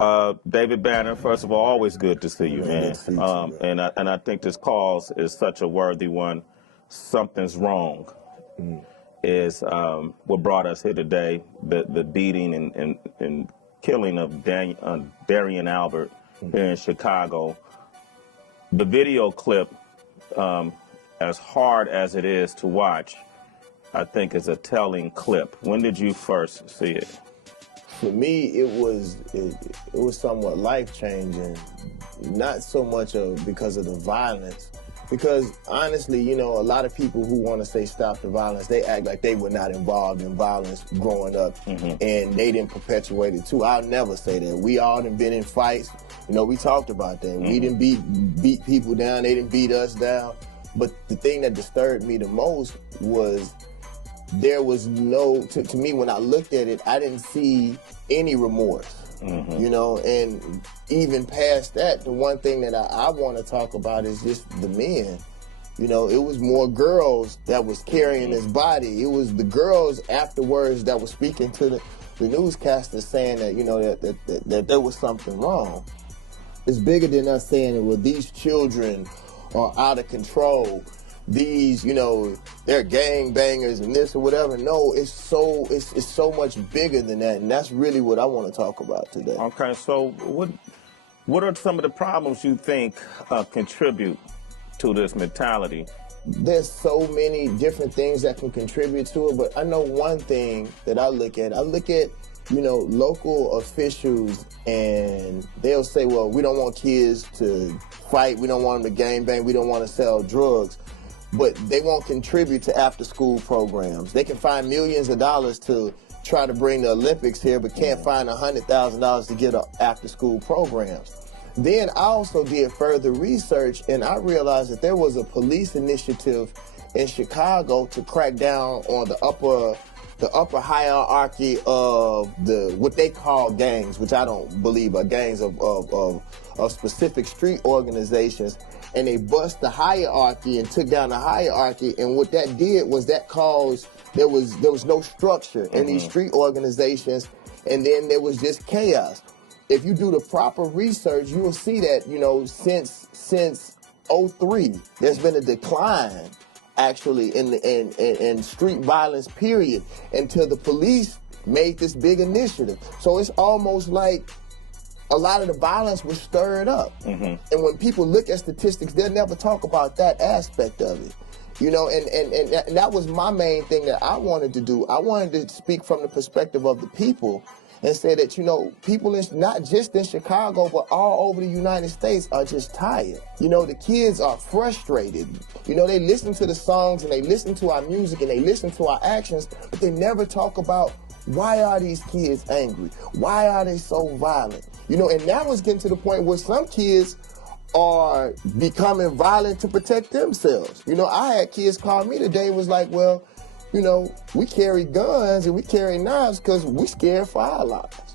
David Banner, first of all, always good to see you, man. And I think this cause is such a worthy one. Something's wrong. Is what brought us here today. The beating and killing of Darian Albert here in Chicago. The video clip, as hard as it is to watch, I think is a telling clip. When did you first see it? For me, it was somewhat life-changing, not so much because of the violence, because honestly, you know, a lot of people who want to say stop the violence, they act like they were not involved in violence growing up, and they didn't perpetuate it too. I'll never say that. We all done been in fights. You know, we talked about that. We didn't beat people down. They didn't beat us down. But the thing that disturbed me the most was there was no, to me, when I looked at it, I didn't see any remorse, you know, and even past that, the one thing that I want to talk about is just the men. You know, it was more girls that was carrying his body. It was the girls afterwards that was speaking to the newscasters saying that, you know, that there was something wrong. It's bigger than us saying that, well, these children are out of control. These, you know, they're gang bangers and this or whatever. No, it's so much bigger than that, and that's really what I want to talk about today. Okay, so what are some of the problems you think contribute to this mentality? There's so many different things that can contribute to it, but I know one thing that I look at, you know, local officials, and they'll say, well, we don't want kids to fight, we don't want them to gang bang, we don't want to sell drugs. But they won't contribute to after-school programs. They can find millions of dollars to try to bring the Olympics here, but can't find $100,000 to get after-school programs. Then I also did further research, and I realized that there was a police initiative in Chicago to crack down on the upper hierarchy of what they call gangs, which I don't believe are gangs of specific street organizations. And they bust the hierarchy and took down the hierarchy, and what that did was that caused there was no structure in these street organizations, and then there was just chaos. If you do the proper research, you will see that, you know, since '03, there's been a decline actually in street violence, period, until the police made this big initiative. So it's almost like a lot of the violence was stirred up. And when people look at statistics, they'll never talk about that aspect of it. You know, and that was my main thing that I wanted to do. I wanted to speak from the perspective of the people and say that, you know, people not just in Chicago, but all over the United States are just tired. You know, the kids are frustrated. You know, they listen to the songs and they listen to our music and they listen to our actions, but they never talk about why are these kids angry? Why are they so violent? You know, and now it's getting to the point where some kids are becoming violent to protect themselves. You know, I had kids call me today and was like, well, you know, we carry guns and we carry knives because we scared for our lives.